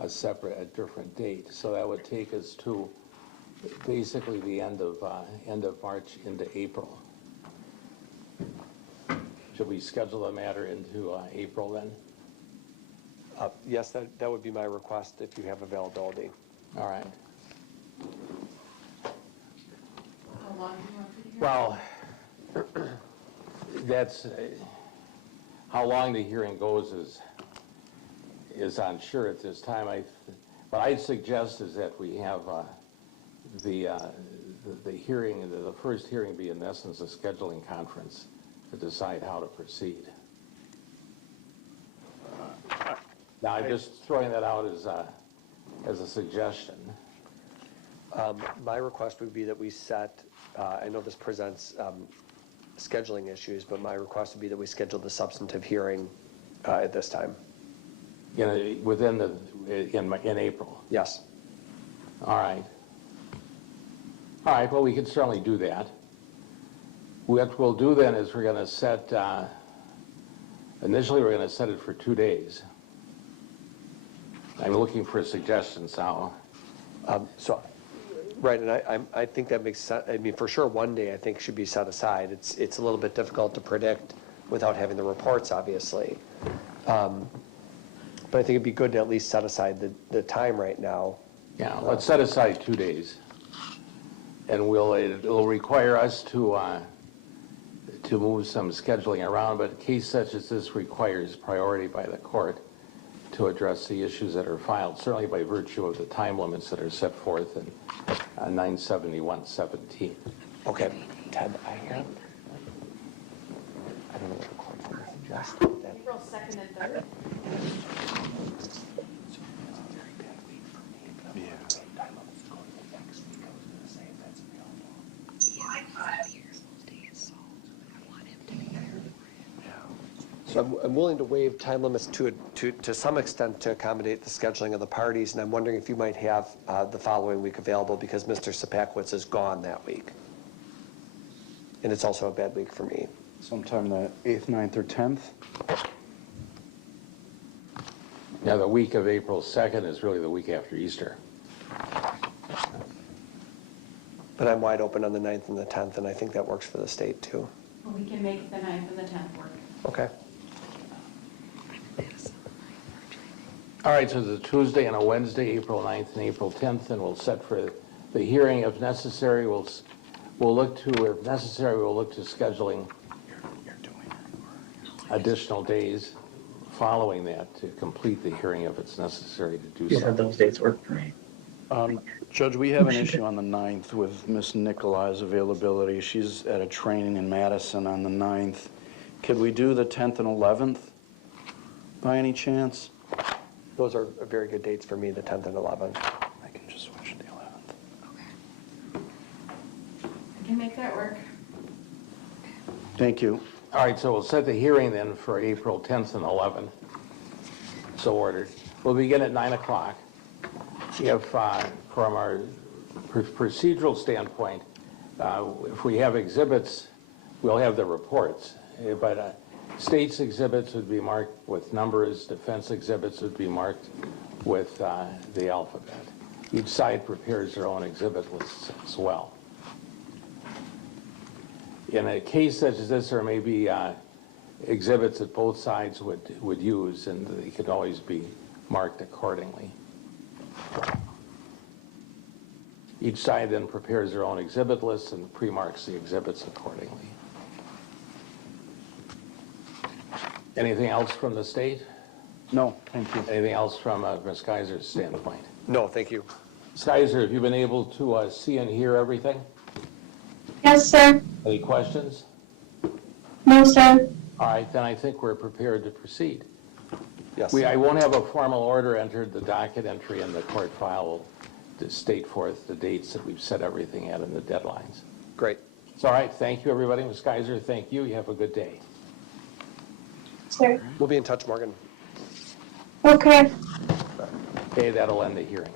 a different date. So that would take us to basically the end of March into April. Should we schedule the matter into April then? Yes, that would be my request if you have availability. All right. How long do you want the hearing? Well, that's, how long the hearing goes is unsure at this time. What I'd suggest is that we have the hearing, the first hearing be in essence a scheduling conference to decide how to proceed. Now, I'm just throwing that out as a suggestion. My request would be that we set, I know this presents scheduling issues, but my request would be that we schedule the substantive hearing at this time. In April. Yes. All right. All right, well, we can certainly do that. What we'll do then is we're going to set, initially we're going to set it for 2 days. I'm looking for suggestions now. Right, and I think that makes sense. I mean, for sure, 1 day I think should be set aside. It's a little bit difficult to predict without having the reports, obviously. But I think it'd be good to at least set aside the time right now. Yeah, let's set aside 2 days. And it'll require us to move some scheduling around, but a case such as this requires priority by the court to address the issues that are filed, certainly by virtue of the time limits that are set forth in 971-17. Okay. Ted, I don't know what the court order suggests. April 2nd and 3rd? So I'm willing to waive time limits to some extent to accommodate the scheduling of the parties, and I'm wondering if you might have the following week available because Mr. Sapakowitz is gone that week. And it's also a bad week for me. Sometime the 8th, 9th, or 10th. Now, the week of April 2nd is really the week after Easter. But I'm wide open on the 9th and the 10th, and I think that works for the state too. Well, we can make the 9th and the 10th work. Okay. All right, so it's a Tuesday and a Wednesday, April 9th and April 10th, and we'll set for the hearing. If necessary, we'll look to scheduling additional days following that to complete the hearing if it's necessary to do so. Yeah, those dates work for me. Judge, we have an issue on the 9th with Miss Nicolai's availability. She's at a training in Madison on the 9th. Could we do the 10th and 11th by any chance? Those are very good dates for me, the 10th and 11th. I can just switch to the 11th. I can make that work. Thank you. All right, so we'll set the hearing then for April 10th and 11th. So ordered. We'll begin at 9 o'clock. If, from our procedural standpoint, if we have exhibits, we'll have the reports. But state's exhibits would be marked with numbers, defense exhibits would be marked with the alphabet. Each side prepares their own exhibit lists as well. In a case such as this, there may be exhibits that both sides would use, and they could always be marked accordingly. Each side then prepares their own exhibit lists and pre-marks the exhibits accordingly. Anything else from the state? No, thank you. Anything else from Ms. Geyser's standpoint? No, thank you. Ms. Geyser, have you been able to see and hear everything? Yes, sir. Any questions? No, sir. All right, then I think we're prepared to proceed. Yes. I won't have a formal order entered. The docket entry in the court file will state forth the dates that we've set everything at and the deadlines. Great. It's all right. Thank you, everybody. Ms. Geyser, thank you. You have a good day. Sir. We'll be in touch, Morgan. Okay. Okay, that'll end the hearing.